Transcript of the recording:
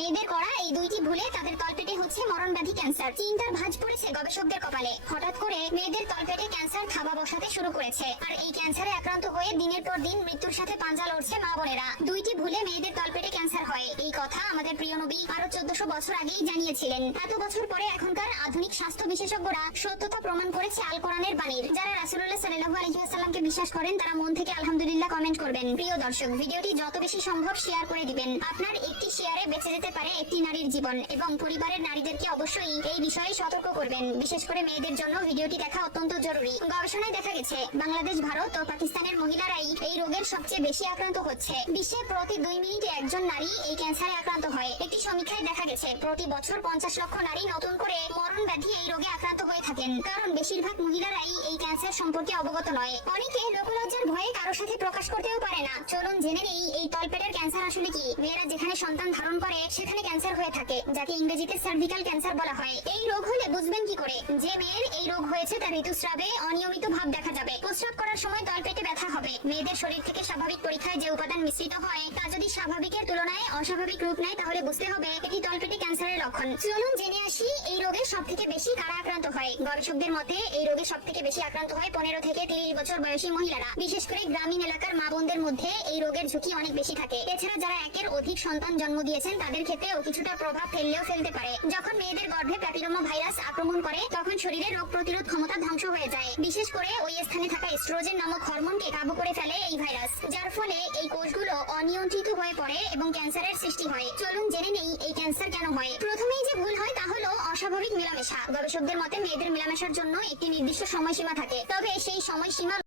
মেয়েদের করা এই দুইটি ভুলে তাদের তলপেটে হচ্ছে মরণ ব্যাধি ক্যান্সার। চিন্তার ভাঁজ পড়েছে গবেষকদের কপালে। হঠাৎ করে মেয়েদের তলপেটে ক্যান্সার থাবা বসাতে শুরু করেছে, আর এই ক্যান্সারে আক্রান্ত হয়ে দিনের পর দিন মৃত্যুর সাথে পাঞ্জা লড়ছে মা বোনেরা। দুইটি ভুলে মেয়েদের তলপেটে ক্যান্সার হয়, এই কথা আমাদের প্রিয় নবী আরো 1400 বছর আগেই জানিয়েছিলেন। এত বছর পরে এখনকার আধুনিক স্বাস্থ্য বিশেষজ্ঞরা সত্যতা প্রমাণ করেছে আল কোরআনের বাণীর। যারা রাসূলুল্লাহ সাল্লাল্লাহু আলাইহি ওয়াসাল্লামকে বিশ্বাস করেন তারা মন থেকে আলহামদুলিল্লাহ কমেন্ট করবেন। প্রিয় দর্শক, ভিডিওটি যত বেশি সম্ভব শেয়ার করে দিবেন। আপনার একটি শেয়ারে বেঁচে যেতে পারে একটি নারীর জীবন, এবং পরিবারের নারীদেরকে অবশ্যই এই বিষয়ে সতর্ক করবেন। বিশেষ করে মেয়েদের জন্য ভিডিওটি দেখা অত্যন্ত জরুরি। গবেষণায় দেখা গেছে বাংলাদেশ, ভারত ও পাকিস্তানের মহিলারাই এই রোগের সবচেয়ে বেশি আক্রান্ত হচ্ছে। বিশ্বে প্রতি 2 মিনিটে একজন নারী এই ক্যান্সারে আক্রান্ত হয়। একটি সমীক্ষায় দেখা গেছে প্রতি বছর 50 লক্ষ নারী নতুন করে মরণ ব্যাধি এই রোগে আক্রান্ত হয়ে থাকেন, কারণ বেশিরভাগ মহিলারাই এই ক্যান্সার সম্পর্কে অবগত নয়। অনেকে লোকলজ্জার ভয়ে কারো সাথে প্রকাশ করতেও পারে না। চলুন জেনে নেই এই তলপেটের ক্যান্সার আসলে কি। মেয়েরা যেখানে সন্তান ধারণ করে সেখানে ক্যান্সার হয়ে থাকে, যাকে ইংরেজিতে সার্ভিক্যাল ক্যান্সার বলা হয়। এই রোগ হলে বুঝবেন কি করে যে মেয়ের এই রোগ হয়েছে? তার ঋতুস্রাবে অনিয়মিত ভাব দেখা যাবে, প্রস্রাব করার সময় তলপেটে ব্যথা হবে, মেয়েদের শরীর থেকে স্বাভাবিক পরীক্ষায় যে উপাদান মিশ্রিত হয় তা যদি স্বাভাবিকের তুলনায় অস্বাভাবিক রূপ নেয় তাহলে বুঝতে হবে এটি তলপেটে ক্যান্সারের লক্ষণ। চলুন জেনে আসি এই রোগে সবথেকে বেশি কারা আক্রান্ত হয়। গবেষকদের মতে এই রোগে সবথেকে বেশি আক্রান্ত হয় 15 থেকে 30 বছর বয়সী মহিলারা। বিশেষ করে গ্রামীণ এলাকার মা বোনদের মধ্যে এই রোগের ঝুঁকি অনেক বেশি থাকে। এছাড়া যারা একের অধিক সন্তান জন্ম দিয়েছেন তাদের ক্ষেত্রেও কিছুটা প্রভাব ফেলতে পারে। যখন মেয়েদের গর্ভে প্যাপিলোমা ভাইরাস আক্রমণ করে তখন শরীরে রোগ প্রতিরোধ ক্ষমতা ধ্বংস হয়ে যায়। বিশেষ করে ওই স্থানে থাকা এস্ট্রোজেন নামক হরমোনকে কাবু করে ফেলে এই ভাইরাস, যার ফলে এই কোষগুলো অনিয়ন্ত্রিত হয়ে পড়ে এবং ক্যান্সারের সৃষ্টি হয়। চলুন জেনে নেই এই ক্যান্সার কেন হয়। প্রথমেই যে ভুল হয় তা হলো অস্বাভাবিক মেলামেশা। গবেষকদের মতে মেয়েদের মেলামেশার জন্য একটি নির্দিষ্ট সময়সীমা থাকে, তবে সেই সময়সীমা